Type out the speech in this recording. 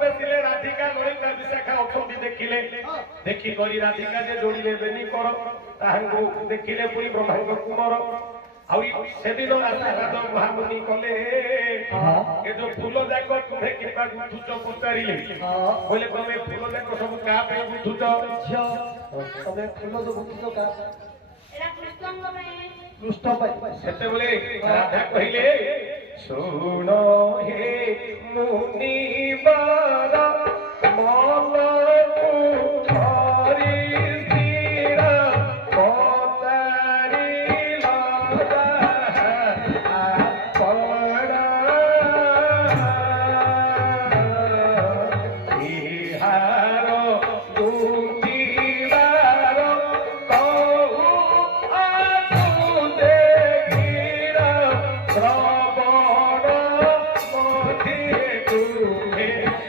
ବେସିଲେ ରାଧିକା ଲଳିତା ବିଶାଖା ଅଛନ୍ତି ଦେଖିଲେ ଦେଖି କରି ରାଧିକା ଯେ ଯୋଡ଼ିଲେ ବେନି କର ତାହାଙ୍କୁ ଦେଖିଲେ ପୁଣି ବ୍ରହ୍ମାଙ୍କ କୁମର ଆଉ ସେଦିନ ଆଶୀର୍ବାଦ ମହାମୁନି କଲେ ଏ ଯୋଉ ଫୁଲ ଯାକ ତୁମେ କିମ୍ବା ଗୁନ୍ଥୁଛ ପଚାରିଲେ କହିଲେ ତମେ ଫୁଲ ଯାକ ସବୁ କାହା ପାଇଁ ଗୁନ୍ଥୁଛ ତମେ ଫୁଲ ଯୋଉ ଗୁନ୍ଥୁଛ କାହା କୃଷ୍ଣ ପାଇଁ ସେତେବେଳେ ରାଧା କହିଲେ ଶୁଣ ହେ ମୁନିବାର ମନକୁ ଧରି ସ୍ଥିର ପଚାରିଲ ଆପଣ